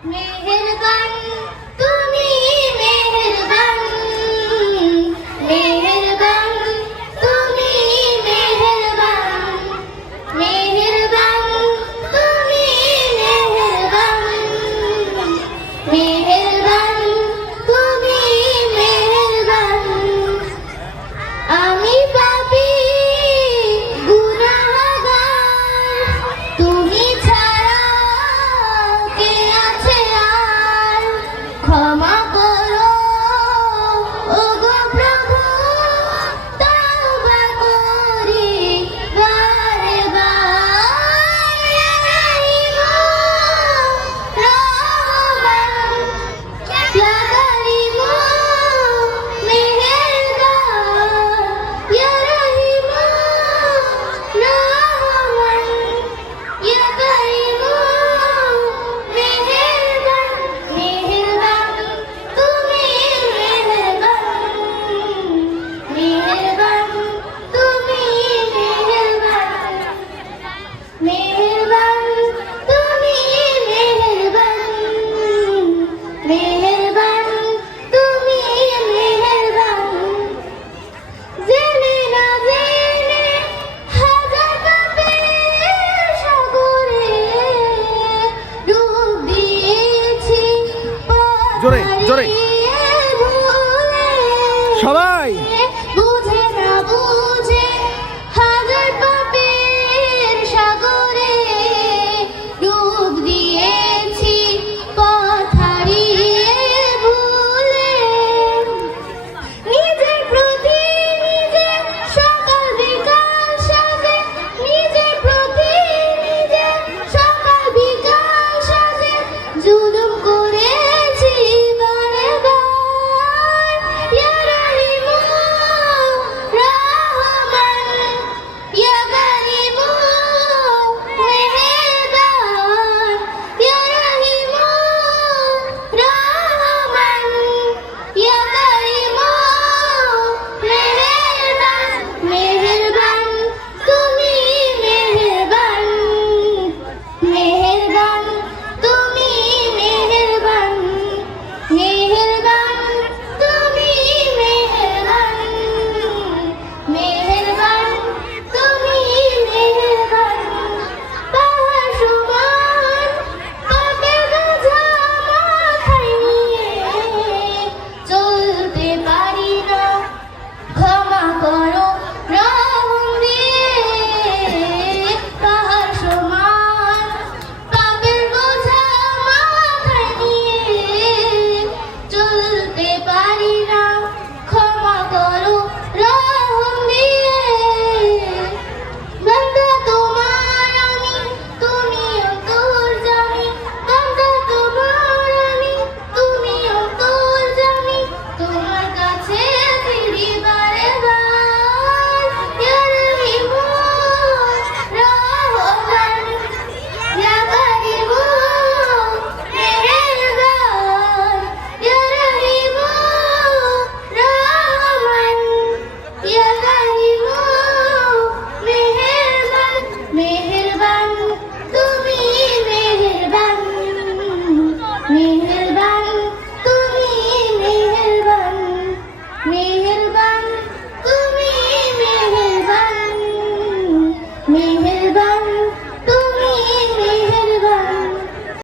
মেহেরবান। জোরে, জোরে। সবাই